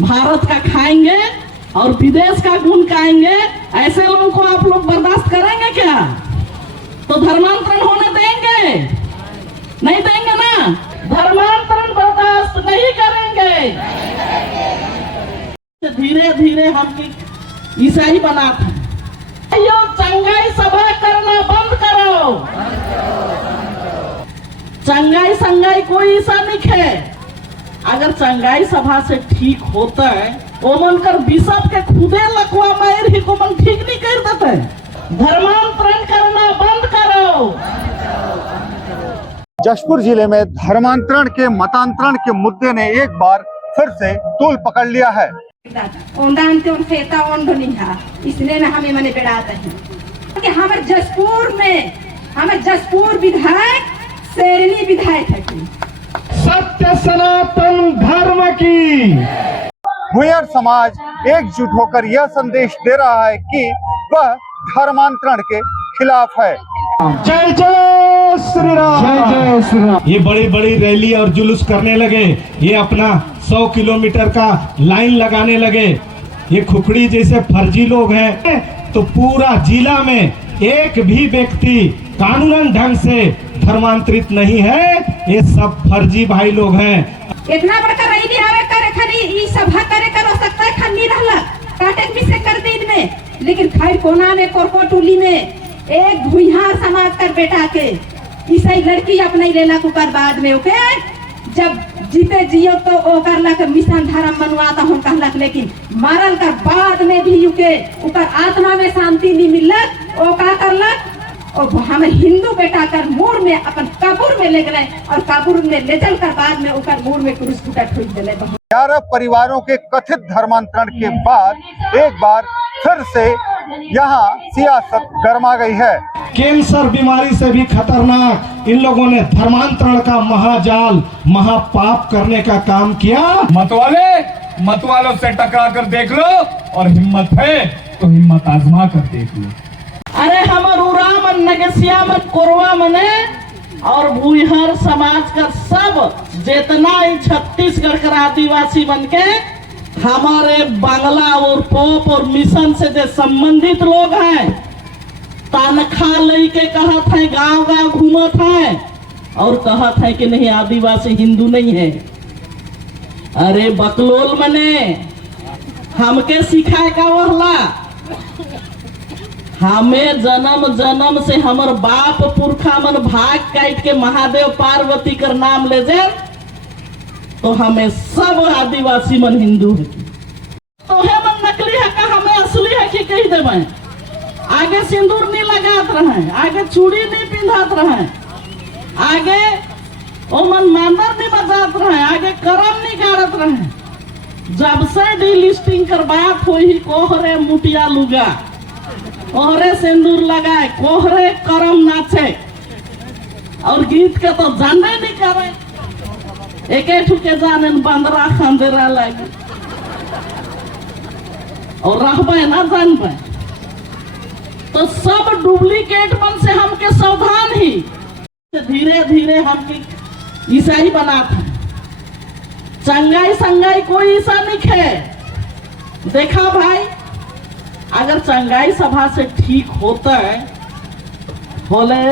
भारत का खाएंगे और विदेश का गुण गाएंगे, ऐसे लोगों को आप लोग बर्दाश्त करेंगे क्या? तो धर्मांतरण होने देंगे? नहीं देंगे ना। धर्मांतरण बर्दाश्त नहीं करेंगे। धीरे धीरे हम ईसाई बनाते हैं। चंगाई सभा करना बंद करो। चंगाई संगाई कोई ऐसा नहीं है। अगर चंगाई सभा से ठीक होता है वो मन कर बिशप के खुदे लकवा मायर ही को मन ठीक नहीं कर देते। धर्मांतरण करना बंद करो। जशपुर जिले में धर्मांतरण के मतांतरण के मुद्दे ने एक बार फिर से तूल पकड़ लिया है। इसलिए ना हमें मने बेड़ाते हैं कि हमारे जशपुर विधायक शेरनी विधायक है कि सत्य सनातन धर्म की। भुइयार समाज एकजुट होकर यह संदेश दे रहा है कि वह धर्मांतरण के खिलाफ है। जय जय श्री राम, जय जय श्री राम। ये बड़ी बड़ी रैली और जुलूस करने लगे, ये अपना 100 किलोमीटर का लाइन लगाने लगे। ये खुखड़ी जैसे फर्जी लोग हैं तो पूरा जिला में एक भी व्यक्ति कानूनन ढंग से धर्मांतरित नहीं है। ये सब फर्जी भाई लोग हैं। इतना बड़का रैली आवे करे खरी ई सभा करे कर हो सकता है खन्नी रहला काटे भी से कर दिन में, लेकिन खाई कोना में कोरकोटुली में एक भुइहार समाज कर बेटा के ईसाई लड़की अपने लेला कुकर बाद में ओके जब जीते जियो तो ओ करला के मिशन धर्म मनवाता हूं कहलक, लेकिन मारल कर बाद में भी उके ऊपर आत्मा में शांति नहीं मिलत। ओ का करलक और हमें हिंदू बेटा कर मूर में अपन कब्र में ले गए और कब्र में ले चल कर बाद में ऊपर मूर में क्रूस फूटा ठोक दिले। 11 परिवारों के कथित धर्मांतरण के बाद एक बार फिर से यहाँ सियासत गर्मा गई है। कैंसर बीमारी से भी खतरनाक इन लोगों ने धर्मांतरण का महाजाल महापाप करने का काम किया। मतवालों से टकरा कर देख लो और हिम्मत है तो हिम्मत आजमा कर देख लो। अरे हमर उरा मन नगसिया मन कोरवा मने और भुइहर समाज का सब जितना ही छत्तीसगढ़ का आदिवासी बन के हमारे बांग्ला और पोप और मिशन से जो संबंधित लोग हैं तनखा लेके कहत है गांव गांव घूमत है और कहत है कि नहीं आदिवासी हिंदू नहीं है। अरे बकलोल मने हमके सिखाए का वहला हमें जन्म जन्म से हमर बाप पुरखा मन भाग काट के महादेव पार्वती कर नाम ले जे तो हमें सब आदिवासी मन हिंदू है। तो है मन नकली है का हमें असली है कि कह देवे। आगे सिंदूर नहीं लगात रहे, आगे चूड़ी नहीं पिंधात रहे, आगे ओ मन मांदर नहीं बजात रहे, आगे करम नहीं गाड़त रहे। जब से डीलिस्टिंग कर बात हुई कोहरे मुटिया लुगा कोहरे सिंदूर लगाए कोहरे करम नाचे और गीत के तो जाने नहीं करे। एक ठुके जाने बंदरा खंदेरा लगे और रहबे ना जानबे तो सब डुप्लीकेट मन से हमके सावधान ही। धीरे धीरे हम ईसाई बनाते हैं। चंगाई संगाई कोई ऐसा नहीं है। देखा भाई अगर चंगाई सभा से ठीक होता है बोले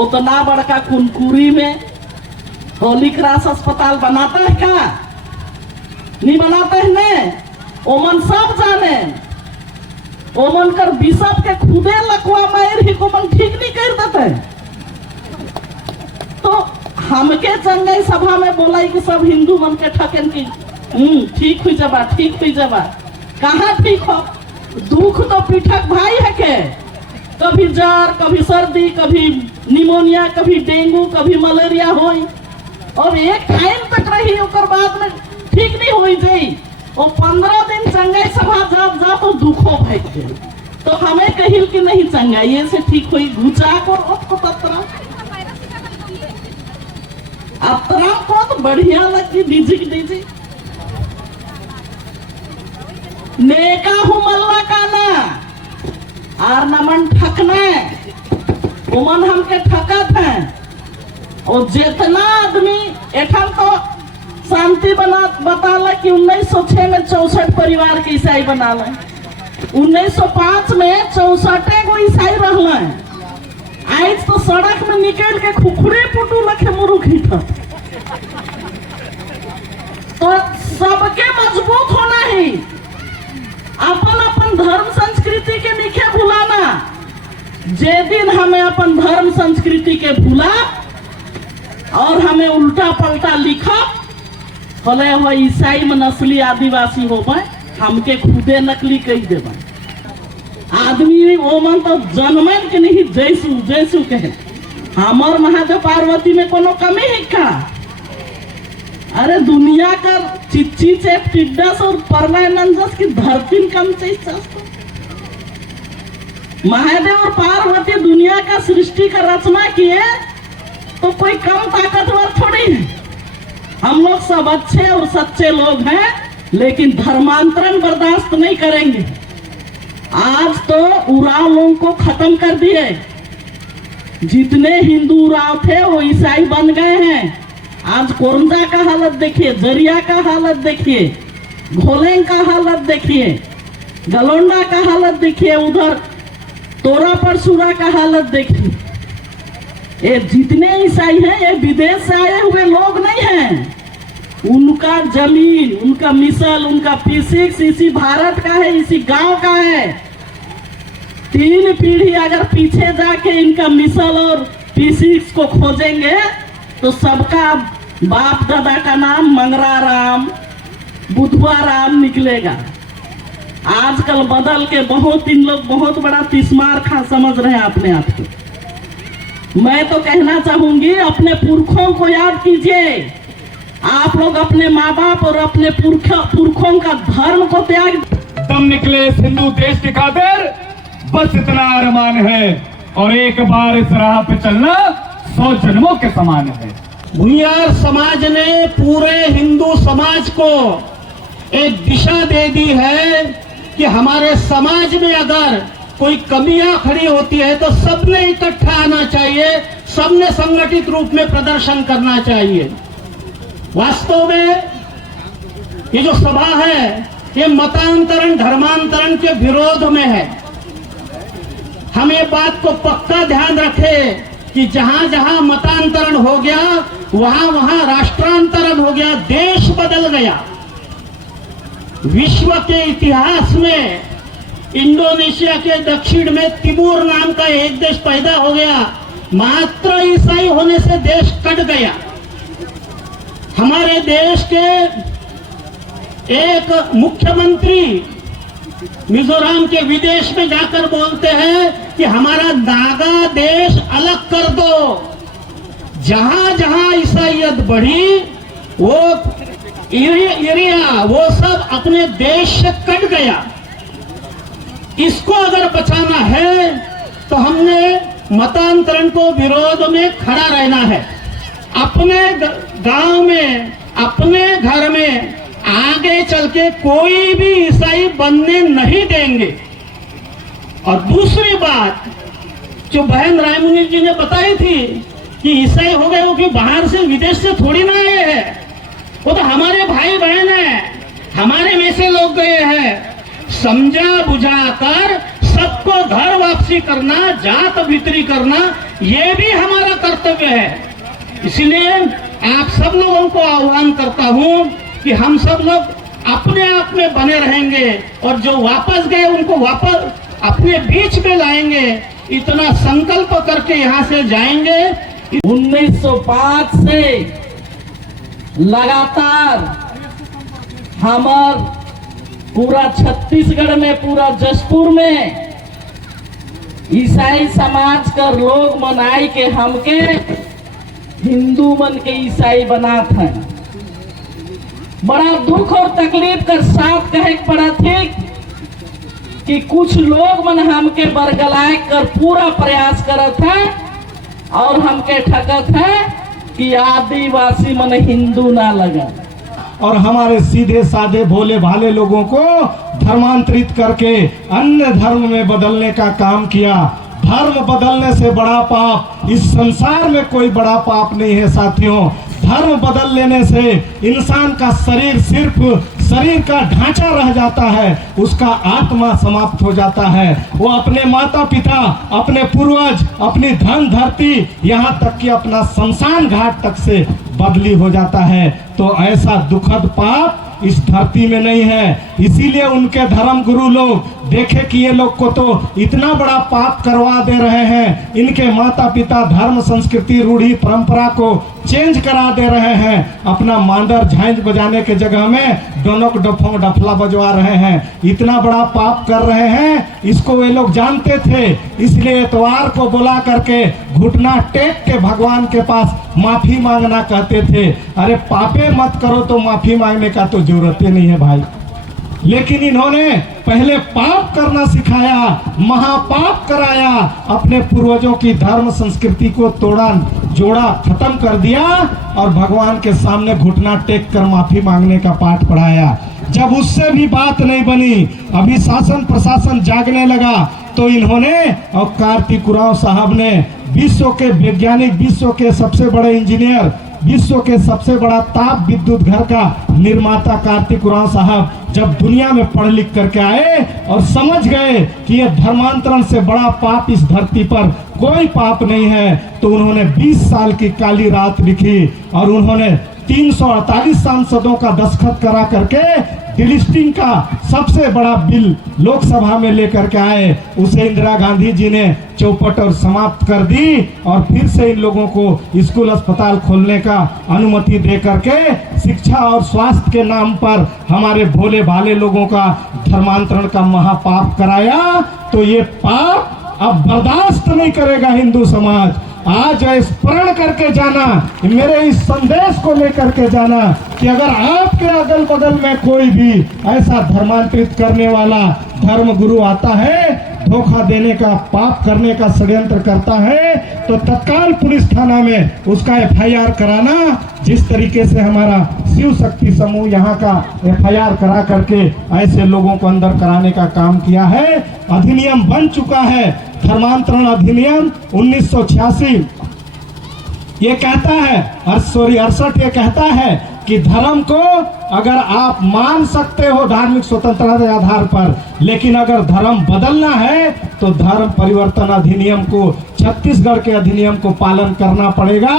उतना बड़का कुनकुरी में होली क्रॉस अस्पताल बनाता है क्या? नहीं बनाते हैं ने ओमन सब जाने। ओमन कर बिशप के खुदे लकवा मायर ही को मन ठीक नहीं कर देते। तो हमके चंगाई सभा में बोला कि सब हिंदू मन के ठकेन की ठीक हुई जाबा ठीक हुई जाबा। कहाँ ठीक हो? दुख तो पीठक भाई है के कभी जार कभी सर्दी कभी निमोनिया कभी डेंगू कभी मलेरिया होई और एक टाइम तक रही ओकर बाद में ठीक नहीं होई जाई। वो 15 दिन चंगाई सभा जब जा तो दुखो भाग गई। तो हमें कहिल कि नहीं चंगाई से ठीक हुई घुचा को अतरा को तो बढ़िया लगी दीजिए नेका हूँ मल्ला का ना आर नमन ठकने उमन हमके ठकत हैं और जितना आदमी एठन तो शांति बताला कि 1906 में 64 परिवार के ईसाई बना ले, 1905 में 64 गो ईसाई रहला है। आज तो सड़क में निकल के खुखड़े पुटू लखे मुरुख हिटत। तो सबके मजबूत होना ही, अपन अपन धर्म संस्कृति के नीचे भुलाना। जे दिन हमें अपन धर्म संस्कृति के भूला और हमें उल्टा पलटा लिखा भले हो ईसाई में नस्ली आदिवासी हो पाए, हमके खुदे नकली कही देवा। आदमी वो मन तो जन्मन के नहीं जैसू जैसू कहे। हमार महादेव पार्वती में कोनो कमी है का? अरे दुनिया का चिच्ची चेप टिड्डस और परमानंदस की धरती कम चाहिए। महादेव और पार्वती दुनिया का सृष्टि का रचना किए तो कोई कम ताकतवर थोड़ी है। हम लोग सब अच्छे और सच्चे लोग हैं, लेकिन धर्मांतरण बर्दाश्त नहीं करेंगे। आज तो उराव लोगों को खत्म कर दिए। जितने हिंदू उराव थे वो ईसाई बन गए हैं। आज कोरंजा का हालत देखिए, जरिया का हालत देखिए, घोलेंग का हालत देखिए, गलोंडा का हालत देखिए, उधर तोरा परसुरा का हालत देखिए। ये जितने ईसाई हैं ये विदेश से आए हुए लोग नहीं हैं। उनका जमीन, उनका मिसल, उनका फिजिक्स इसी भारत का है, इसी गांव का है। 3 पीढ़ी अगर पीछे जाके इनका मिसल और फिजिक्स को खोजेंगे तो सबका बाप दादा का नाम मंगरा राम, बुधवा राम निकलेगा। आजकल बदल के बहुत इन लोग बहुत बड़ा तिस्मार खा समझ रहे हैं अपने आप को। मैं तो कहना चाहूंगी अपने पुरखों को याद कीजिए। आप लोग अपने माँ बाप और अपने पुरखों का धर्म को त्याग। दम निकले इस हिंदू देश की खातिर, बस इतना अरमान है। और एक बार इस राह पे चलना 100 जन्मों के समान है। भूमियार समाज ने पूरे हिंदू समाज को एक दिशा दे दी है कि हमारे समाज में अगर कोई कमियां खड़ी होती है तो सबने इकट्ठा आना चाहिए, सबने संगठित रूप में प्रदर्शन करना चाहिए। वास्तव में ये जो सभा है ये मतांतरण धर्मांतरण के विरोध में है। हम ये बात को पक्का ध्यान रखें कि जहां जहां मतांतरण हो गया वहां वहां राष्ट्रांतरण हो गया, देश बदल गया। विश्व के इतिहास में इंडोनेशिया के दक्षिण में तिमूर नाम का एक देश पैदा हो गया, मात्र ईसाई होने से देश कट गया। हमारे देश के एक मुख्यमंत्री मिजोरम के विदेश में जाकर बोलते हैं कि हमारा नागा देश अलग कर दो। जहां जहां ईसाईयत बढ़ी वो एरिया वो सब अपने देश से कट गया। इसको अगर बचाना है तो हमने मतांतरण को विरोध में खड़ा रहना है। अपने गांव में, अपने घर में आगे चल के कोई भी ईसाई बनने नहीं देंगे। और दूसरी बात जो बहन रायमुनि जी ने बताई थी कि ईसाई हो गए वो कि बाहर से विदेश से थोड़ी ना आए हैं, वो तो हमारे भाई बहन हैं, हमारे में से लोग गए हैं। समझा बुझाकर सबको घर वापसी करना, जात वितरी करना, ये भी हमारा कर्तव्य है। इसलिए आप सब लोगों को आह्वान करता हूं कि हम सब लोग अपने आप में बने रहेंगे और जो वापस गए उनको वापस अपने बीच में लाएंगे। इतना संकल्प करके यहाँ से जाएंगे। 1905 से लगातार हमार पूरा छत्तीसगढ़ में, पूरा जशपुर में ईसाई समाज का लोग मनाई के हमके हिंदू मन के ईसाई बनात हैं। बड़ा दुख और तकलीफ कर साथ कहे पड़ा थी कि कुछ लोग मन हमके बरगलाए कर पूरा प्रयास करत है और हमके ठगत है कि आदिवासी मन हिंदू ना लगा। और हमारे सीधे साधे भोले भाले लोगों को धर्मांतरित करके अन्य धर्म में बदलने का काम किया। धर्म बदलने से बड़ा पाप इस संसार में कोई बड़ा पाप नहीं है साथियों। धर्म बदल लेने से इंसान का शरीर सिर्फ शरीर का ढांचा रह जाता है, उसका आत्मा समाप्त हो जाता है। वो अपने माता पिता, अपने पूर्वज, अपनी धन धरती, यहाँ तक कि अपना शमशान घाट तक से बदली हो जाता है। तो ऐसा दुखद पाप इस धरती में नहीं है। इसीलिए उनके धर्म गुरु लोग देखे कि ये लोग को तो इतना बड़ा पाप करवा दे रहे हैं, इनके माता पिता धर्म संस्कृति रूढ़ी परंपरा को चेंज करा दे रहे हैं, अपना मांदर झांझ बजाने के जगह में डोनक डफों डफला बजवा रहे हैं, इतना बड़ा पाप कर रहे हैं। इसको वे लोग जानते थे, इसलिए इतवार को बुला करके घुटना टेक के भगवान के पास माफी मांगना कहते थे। अरे पापे मत करो तो माफी मांगने का तो जरूरत ही नहीं है भाई। लेकिन इन्होंने पहले पाप करना सिखाया, महापाप कराया, अपने पूर्वजों की धर्म संस्कृति को तोड़ा जोड़ा खत्म कर दिया और भगवान के सामने घुटना टेक कर माफी मांगने का पाठ पढ़ाया। जब उससे भी बात नहीं बनी, अभी शासन प्रशासन जागने लगा, तो इन्होंने और कार्तिक उरांव साहब ने, विश्व के वैज्ञानिक, विश्व के सबसे बड़े इंजीनियर, विश्व के सबसे बड़ा ताप विद्युत घर का निर्माता कार्तिक उरांव साहब, जब दुनिया में पढ़ लिख करके आए और समझ गए कि यह धर्मांतरण से बड़ा पाप इस धरती पर कोई पाप नहीं है, तो उन्होंने 20 साल की काली रात लिखी और उन्होंने 348 सांसदों का दस्तखत करा करके डिलिस्टिंग का सबसे बड़ा बिल लोकसभा में लेकर के आए। उसे इंदिरा गांधी जी ने चौपट और समाप्त कर दी और फिर से इन लोगों को स्कूल अस्पताल खोलने का अनुमति दे करके शिक्षा और स्वास्थ्य के नाम पर हमारे भोले भाले लोगों का धर्मांतरण का महापाप कराया। तो ये पाप अब बर्दाश्त नहीं करेगा हिंदू समाज। आज स्मरण करके जाना, मेरे इस संदेश को लेकर के जाना कि अगर आपके अगल बगल में कोई भी ऐसा धर्मांतरित करने वाला धर्म गुरु आता है, धोखा देने का, पाप करने का षड्यंत्र करता है, तो तत्काल पुलिस थाना में उसका FIR कराना। जिस तरीके से हमारा शिव शक्ति समूह यहाँ का FIR करा करके ऐसे लोगों को अंदर कराने का काम किया है। अधिनियम बन चुका है, धर्मांतरण अधिनियम 1986 ये कहता है, 68 ये कहता है कि धर्म को अगर आप मान सकते हो धार्मिक स्वतंत्रता के आधार पर, लेकिन अगर धर्म बदलना है तो धर्म परिवर्तन अधिनियम को, छत्तीसगढ़ के अधिनियम को पालन करना पड़ेगा।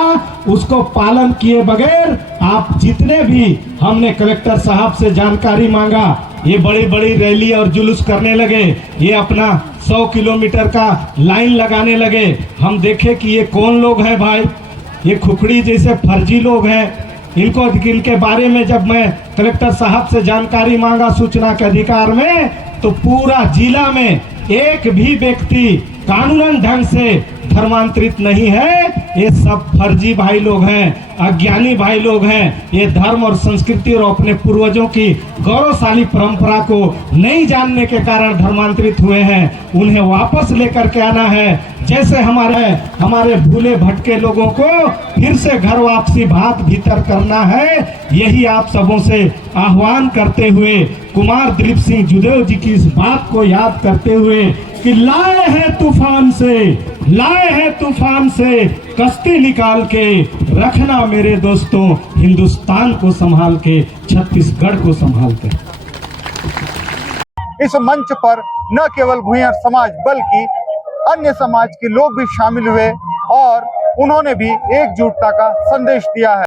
उसको पालन किए बगैर आप जितने भी, हमने कलेक्टर साहब से जानकारी मांगा, ये बड़ी बड़ी रैली और जुलूस करने लगे, ये अपना 100 किलोमीटर का लाइन लगाने लगे। हम देखे कि ये कौन लोग हैं भाई, ये खुखड़ी जैसे फर्जी लोग हैं। इनके बारे में जब मैं कलेक्टर साहब से जानकारी मांगा सूचना के अधिकार में, तो पूरा जिला में एक भी व्यक्ति कानूनन ढंग से धर्मांतरित नहीं है। ये सब फर्जी भाई लोग हैं, अज्ञानी भाई लोग हैं। ये धर्म और संस्कृति और अपने पूर्वजों की गौरवशाली परंपरा को नहीं जानने के कारण धर्मांतरित हुए हैं। उन्हें वापस लेकर के आना है। जैसे हमारे भूले भटके लोगों को फिर से घर वापसी भात भीतर करना है। यही आप सबों से आह्वान करते हुए, कुमार दिलीप सिंह जुदेव जी की इस बात को याद करते हुए कि लाए हैं तूफान से कश्ती निकाल के, रखना मेरे दोस्तों हिंदुस्तान को संभाल के, छत्तीसगढ़ को संभाल के। इस मंच पर न केवल भूंयर समाज बल्कि अन्य समाज के लोग भी शामिल हुए और उन्होंने भी एकजुटता का संदेश दिया है।